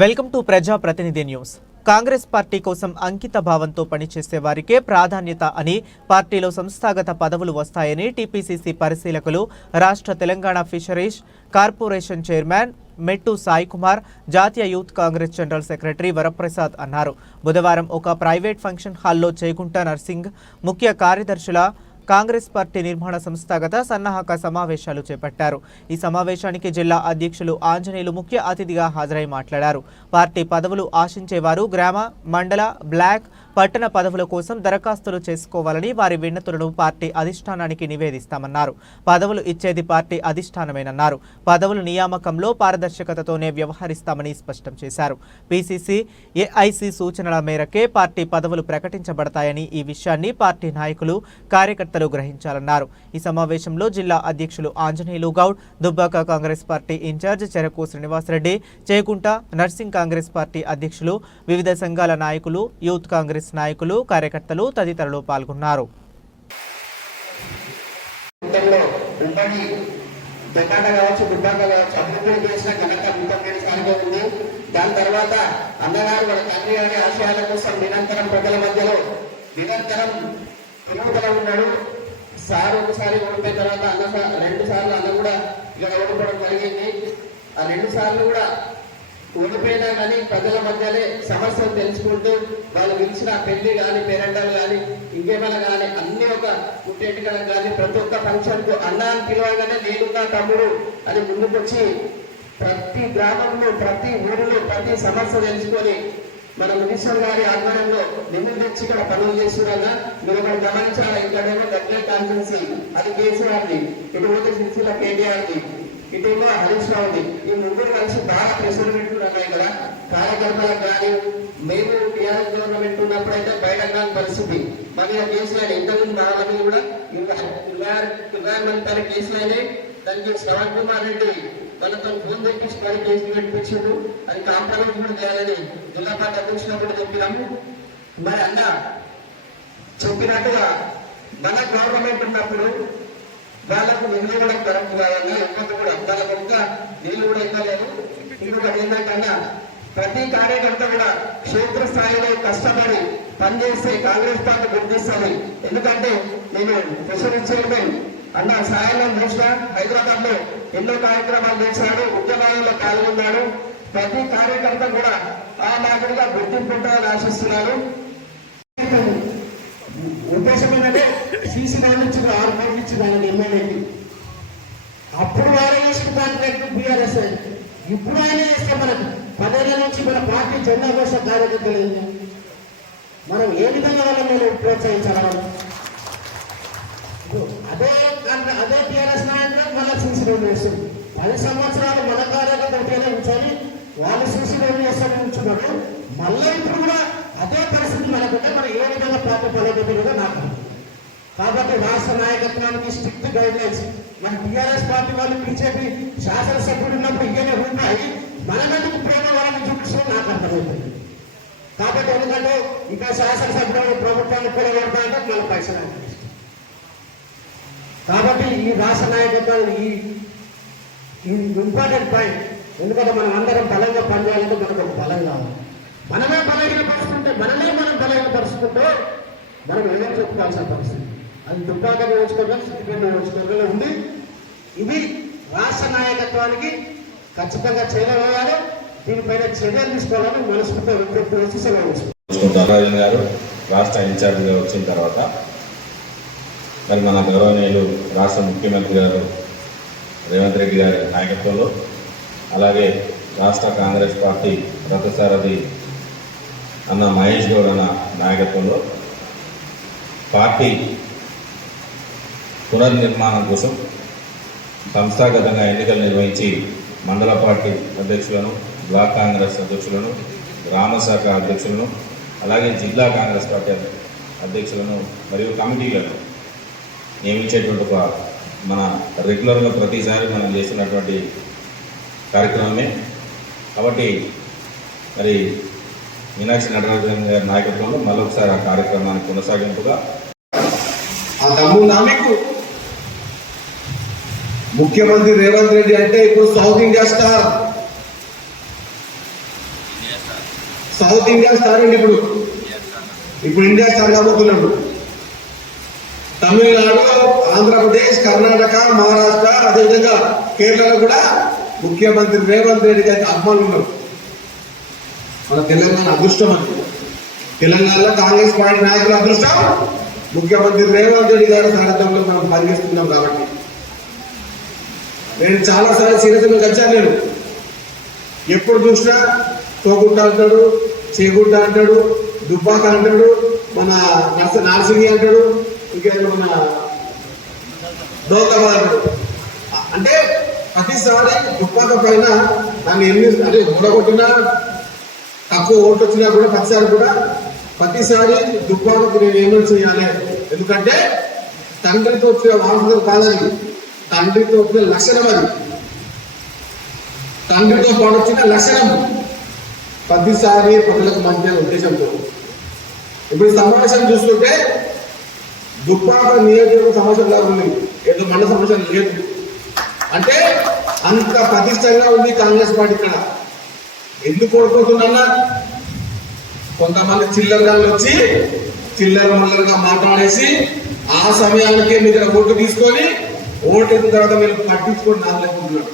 Welcome to ప్రజా ప్రతినిధి news. Congress party కోసం అంకిత భావంతో పనిచేసే వారికే ప్రాధాన్యత అని, పార్టీలో సంస్థాగత పదవులు వస్తాయని టీపీసీసీ పరిశీలకులు, రాష్ట్ర తెలంగాణ ఫిషరీస్ కార్పొరేషన్ చైర్మన్ మెట్టు సాయి కుమార్, జాతీయ youth Congress general secretary Varaprasad అన్నారు. బుధవారం ఒక ప్రైవేట్ ఫంక్షన్ హాల్లో చేగుంట నర్సింగ్ ముఖ్య కార్యదర్శుల కాంగ్రెస్ పార్టీ నిర్మాణ సంస్థాగత సన్నాహక సమావేశాలు చేపట్టారు. ఈ సమావేశానికి జిల్లా అధ్యక్షులు ఆంజనేయులు ముఖ్య అతిథిగా హాజరై మాట్లాడారు. పార్టీ పదవులు ఆశించేవారు గ్రామ, మండల, బ్లాక్, పట్టణ పదవుల కోసం దరఖాస్తులు చేసుకోవాలని, వారి విన్నతులను పార్టీ అధిష్టానానికి నివేదిస్తామన్నారు. పదవులు ఇచ్చేది పార్టీ అధిష్టానమేనన్నారు. పదవుల నియామకంలో పారదర్శకతతోనే వ్యవహరిస్తామని స్పష్టం చేశారు. పీసీసీ, ఏఐసీ సూచనల మేరకే పార్టీ పదవులు ప్రకటించబడతాయని, ఈ విషయాన్ని పార్టీ నాయకులు, కార్యకర్తలు గ్రహించాలన్నారు. ఈ సమావేశంలో జిల్లా అధ్యక్షులు ఆంజనేయులు గౌడ్, దుబ్బాక కాంగ్రెస్ పార్టీ ఇన్ఛార్జ్ చెరకు శ్రీనివాసరెడ్డి, చేకుంట నర్సింగ్ కాంగ్రెస్ పార్టీ అధ్యక్షులు, వివిధ సంఘాల నాయకులు, యూత్ కాంగ్రెస్ నాయకులు, కార్యకర్తలు తదితరులు పాల్గొన్నారు. దాని తర్వాత అన్నగారు మన తండ్రి గారి ఆశయాల కోసం నిరంతరం ప్రజల మధ్యలో నిరంతరం తిరుగుతూ ఉన్నాడు. సార్ ఒకసారి ఓడిపోయిన తర్వాత అన్న 2 సార్లు అన్న కూడా ఇక్కడ ఓడిపోవడం జరిగింది. ఆ 2 సార్లు కూడా ఓడిపోయినా కానీ ప్రజల మధ్యనే సమస్యలు తెలుసుకుంటూ వాళ్ళు పిలిచిన పెళ్లి కానీ, పేరెంటాలు కానీ, ఇంకేమైనా కానీ అన్ని ఒక పుట్టేటికడం కానీ ప్రతి ఒక్క ఫంక్షన్కు అన్న అని పిలవగానే నేనున్నా తమ్ముడు అని ముందుకొచ్చి ప్రతి గ్రామంలో, ప్రతి ఊరిలో ప్రతి సమస్య తెలుసుకొని మన మినిస్టర్ గారి ఆధ్వర్యంలో నిధులు తెచ్చి ఇక్కడ పనులు చేస్తున్నారా మీరు ఒకటి గమనించాలా. ఇక్కడేమో దగ్గర కాన్ఫరెన్సీ అది కేసీఆర్ది, ఇటువంటి సిరిసిల్ల కేటీఆర్ది, ఇటేమో హరీష్ రావుది. ఈ ముగ్గురు కలిసి బాగా ప్రెషర్ పెట్టుకున్నాను ఇక్కడ కార్యకర్తలకు కానీ. మేము టీఆర్ఎస్ గవర్నమెంట్ ఉన్నప్పుడైతే బయట కాని పరిస్థితి మన కేసులు ఇంతకుముందు మా మంది కూడా 20 మంది కేసులు అయినాయి. దానికి శ్రవణ్ కుమార్ రెడ్డి మనతో ఫోన్ తెప్పించి మరి కేసులు పెట్టించాడు. అది కాంప్రమైజ్ కూడా చేయాలని జిల్లా పార్టీ అధ్యక్షులు చెప్పినాము. మరి అన్న చెప్పినట్టుగా మన గవర్నమెంట్ ఉన్నప్పుడు వాళ్ళకు నిధులు కూడా కరెక్ట్ కావాలి, ఎక్కడ కూడా వాళ్ళకు ఇంకా నీళ్లు కూడా ఇవ్వలేదు. ఇంకొకటి ఏంటంటే ప్రతి కార్యకర్త కూడా క్షేత్రస్థాయిలో కష్టపడి పనిచేస్తే కాంగ్రెస్ పార్టీ గుర్తిస్తుంది. ఎందుకంటే నేను ప్రెసిడెంట్ చైర్మన్ అన్న సాయంలో చూసిన హైదరాబాద్ లో ఎన్నో కార్యక్రమాలు చేశాడు, ఉద్యమాలలో పాల్గొన్నాడు. ప్రతి కార్యకర్త కూడా ఆ మాదిరిగా గుర్తింపు ఉంటుందని ఆశిస్తున్నాను. ఉద్దేశం ఏంటంటే సీసీ ల్యాండ్ ఇచ్చి 6 కోట్లు ఇచ్చింది ఎమ్మెల్యేకి. అప్పుడు వారే చేసిన కాంట్రాక్ట్ బీఆర్ఎస్, ఇప్పుడు ఆయన చేస్తే మనకు 10 ఏళ్ల నుంచి మన పార్టీ జెండా కోసం కార్యకర్తలు మనం ఏ విధంగా వాళ్ళని ప్రోత్సహించాలి. మనం అదే టీఆర్ఎస్ నాయకులు మళ్ళీ సీసీ రోడ్డు వేస్తుంది. 10 సంవత్సరాలు మన కార్యకర్తలు ఉంచాలి, వాళ్ళు సీసీ రోడ్డు వేస్తారని ఉంచున్నాడు. మళ్ళీ ఇప్పుడు కూడా అదే పరిస్థితి మనకుంటే మనం ఏ విధంగా పార్టీ పలకగా నాకు. కాబట్టి రాష్ట్ర నాయకత్వానికి స్ట్రిక్ట్ గైడ్ లైన్స్. మన టీఆర్ఎస్ పార్టీ వాళ్ళు బీజేపీ శాసనసభ్యుడు ఉన్నప్పుడు ఇవన్నీ ఉంటాయి, మనకు ప్రేమ వాళ్ళని చూపించడం నాకు అర్థమవుతుంది. కాబట్టి ఎందుకంటే ఇంకా శాసనసభ్యులు ప్రభుత్వాన్ని కూడగొడతాయంటే మనకు పైసలు. కాబట్టి ఈ రాష్ట్ర నాయకత్వాలు ఈ ఇంపార్టెంట్ పాయింట్. ఎందుకంటే మనం అందరం బలంగా పనిచేయాలంటే మనకు ఒక బలం కావాలి. మనమే బలహీనపరుచుకుంటే మనం బలహీనపరుచుకుంటే మనం ఏదో చెప్పుకోవాల్సిన పరిస్థితి. అది దుబ్బాక నియోజకవర్గం, సిద్దిపేట నియోజకవర్గంలో ఉంది. ఇది రాష్ట్ర నాయకత్వానికి ఖచ్చితంగా చేయగలగాలి. దీనిపైన చర్యలు తీసుకోవాలని మనస్ఫూర్తిగా విజ్ఞప్తి చేసి సెలవు తీసుకుంటారు. గారు రాష్ట్ర ఇన్ఛార్జిగా వచ్చిన తర్వాత మరి మన గౌరవనీయులు రాష్ట్ర ముఖ్యమంత్రి గారు రేవంత్ రెడ్డి గారి నాయకత్వంలో, అలాగే రాష్ట్ర కాంగ్రెస్ పార్టీ రథసారథి అన్న మహేష్ గౌడ్ అన్న నాయకత్వంలో పార్టీ పునర్నిర్మాణం కోసం సంస్థాగతంగా ఎన్నికలు నిర్వహించి మండల పార్టీ అధ్యక్షులను, బ్లాక్ కాంగ్రెస్ అధ్యక్షులను, గ్రామ శాఖ అధ్యక్షులను, అలాగే జిల్లా కాంగ్రెస్ పార్టీ అధ్యక్షులను మరియు కమిటీలను నియమించేటువంటి ఒక మన రెగ్యులర్గా ప్రతిసారి మనం చేస్తున్నటువంటి కార్యక్రమమే. కాబట్టి మరి మీనాక్షి నటరాజన్ గారి నాయకత్వంలో మరొకసారి ఆ కార్యక్రమాన్ని కొనసాగింపుగా ముఖ్యమంత్రి రేవంత్ రెడ్డి అంటే ఇప్పుడు south India star. South India star అండి. ఇప్పుడు ఇండియా స్టార్ కాబోతున్నాడు. తమిళనాడు, ఆంధ్రప్రదేశ్, కర్ణాటక, మహారాష్ట్ర, అదేవిధంగా కేరళలో కూడా ముఖ్యమంత్రి రేవంత్ రెడ్డి గారికి అభిమానులు ఉన్నారు. మన తెలంగాణ అదృష్టం అని. తెలంగాణలో కాంగ్రెస్ పార్టీ నాయకుల అదృష్టం, ముఖ్యమంత్రి రేవంత్ రెడ్డి గారి సారథ్యంలో మనం పనిచేస్తున్నాం. కాబట్టి నేను చాలాసార్లు సీరియస్గా వచ్చాను. నేను ఎప్పుడు చూసినా తోగుంట అంటాడు, చేగుంట అంటాడు, దుబ్బాక అంటాడు, మన నార్సింగి అంటాడు, ఇంకేదో మన దౌలతాబాద్ అంటాడు. అంటే ప్రతిసారి దుబ్బాక పైన దాన్ని ఎన్ని అంటే ఊడగొట్టినా తక్కువ ఓట్లు వచ్చినా కూడా ప్రతిసారి దుబ్బాకకు నేను ఏమో చేయాలి. ఎందుకంటే తండ్రితో వచ్చిన వారసులు కాదని, తండ్రితో వచ్చిన లక్షణం అది. తండ్రితో పాటు వచ్చిన లక్షణం ప్రతిసారి ప్రజలకు మంచి ఉద్దేశంతో. ఇప్పుడు సమావేశం చూస్తుంటే దుబ్బాక నియోజకవర్గ సమస్యలా ఉంది, ఏదో మన సమస్య లేదు. అంటే అంత ప్రతిష్టంగా ఉంది కాంగ్రెస్ పార్టీ. ఇక్కడ ఎందుకు ఓడిపోతున్నా, కొంతమంది చిల్లరగాళ్ళు వచ్చి చిల్లర మల్లరగా మాట్లాడేసి ఆ సమయానికే మీ దగ్గర ఓటు తీసుకొని ఓటు తర్వాత మీరు పట్టించుకొని నాలుగు